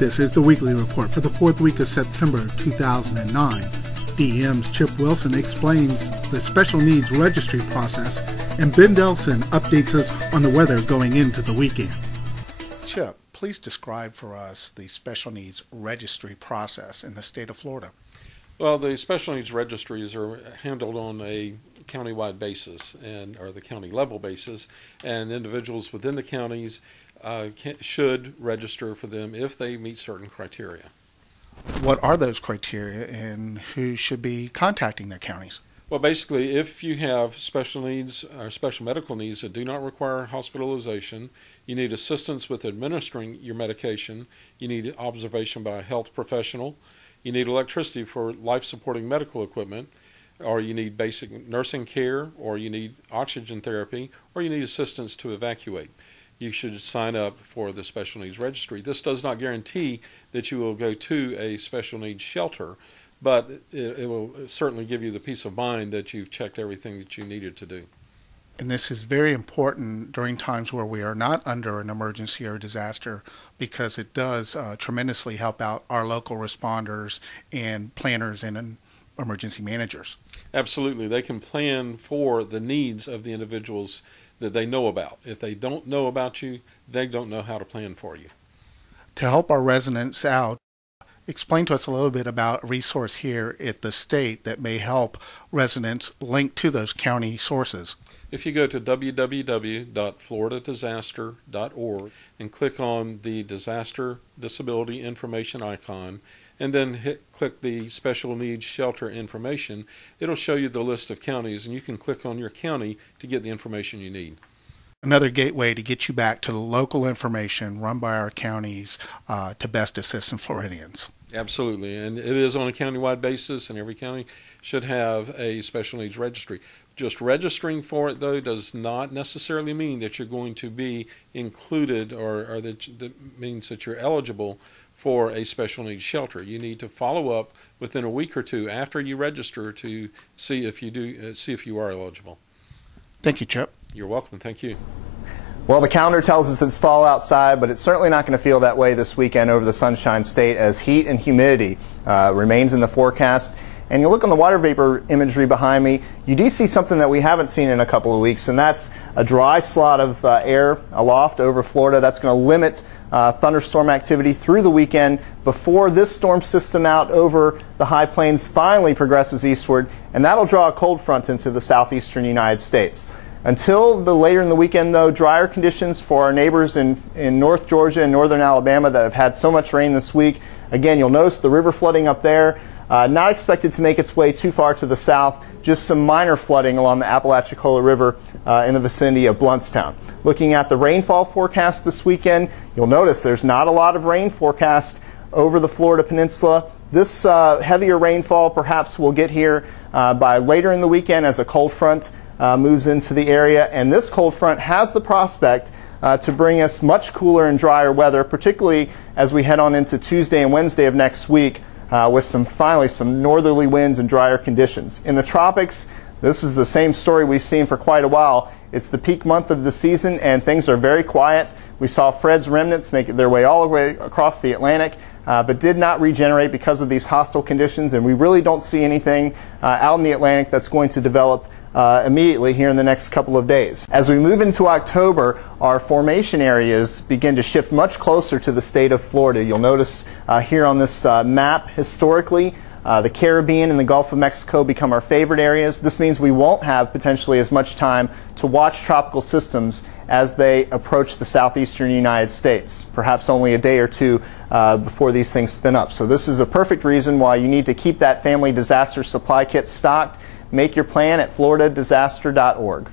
This is the Weekly Report for the fourth week of September 2009. DEM's Chip Wilson explains the Special Needs Registry process, and Ben Delson updates us on the weather going into the weekend. Chip, please describe for us the Special Needs Registry process in the state of Florida. Well, the Special Needs Registries are handled on a county-wide basis or the county level basis, and individuals within the counties should register for them if they meet certain criteria. What are those criteria, and who should be contacting their counties? Well, basically, if you have special needs or special medical needs that do not require hospitalization, you need assistance with administering your medication, you need observation by a health professional, you need electricity for life-supporting medical equipment, or you need basic nursing care, or you need oxygen therapy, or you need assistance to evacuate. You should sign up for the Special Needs Registry. This does not guarantee that you will go to a special needs shelter, but it will certainly give you the peace of mind that you've checked everything that you needed to do. And this is very important during times where we are not under an emergency or disaster, because it does tremendously help out our local responders and planners and emergency managers. Absolutely. They can plan for the needs of the individuals that they know about. If they don't know about you, they don't know how to plan for you. To help our residents out, explain to us a little bit about a resource here at the state that may help residents link to those county sources. If you go to www.floridadisaster.org and click on the Disaster Disability Information icon, and then click the Special Needs Shelter information, it'll show you the list of counties, and you can click on your county to get the information you need. Another gateway to get you back to the local information run by our counties to best assist Floridians. Absolutely, and it is on a county-wide basis, and every county should have a special needs registry. Just registering for it, though, does not necessarily mean that you're going to be included or that means that you're eligible for a special needs shelter. You need to follow up within a week or two after you register to see if you are eligible. Thank you, Chip. You're welcome. Thank you. Well, the calendar tells us it's fall outside, but it's certainly not going to feel that way this weekend over the Sunshine State, as heat and humidity remains in the forecast. And you look on the water vapor imagery behind me, you do see something that we haven't seen in a couple of weeks, and that's a dry slot of air aloft over Florida. That's going to limit thunderstorm activity through the weekend before this storm system out over the high plains finally progresses eastward, and that'll draw a cold front into the southeastern United States. Until later in the weekend, though, drier conditions for our neighbors in North Georgia and northern Alabama that have had so much rain this week. Again, you'll notice the river flooding up there. Not expected to make its way too far to the south, just some minor flooding along the Apalachicola River in the vicinity of Bluntstown. Looking at the rainfall forecast this weekend, you'll notice there's not a lot of rain forecast over the Florida Peninsula. This heavier rainfall perhaps will get here by later in the weekend as a cold front moves into the area, and this cold front has the prospect to bring us much cooler and drier weather, particularly as we head on into Tuesday and Wednesday of next week. With finally some northerly winds and drier conditions. In the tropics, this is the same story we've seen for quite a while. It's the peak month of the season, and things are very quiet. We saw Fred's remnants make their way all the way across the Atlantic, but did not regenerate because of these hostile conditions, and we really don't see anything out in the Atlantic that's going to develop immediately here in the next couple of days. As we move into October, our formation areas begin to shift much closer to the state of Florida. You'll notice here on this map, historically, the Caribbean and the Gulf of Mexico become our favorite areas. This means we won't have potentially as much time to watch tropical systems as they approach the southeastern United States, perhaps only a day or two before these things spin up. So this is a perfect reason why you need to keep that family disaster supply kit stocked. Make your plan at floridadisaster.org.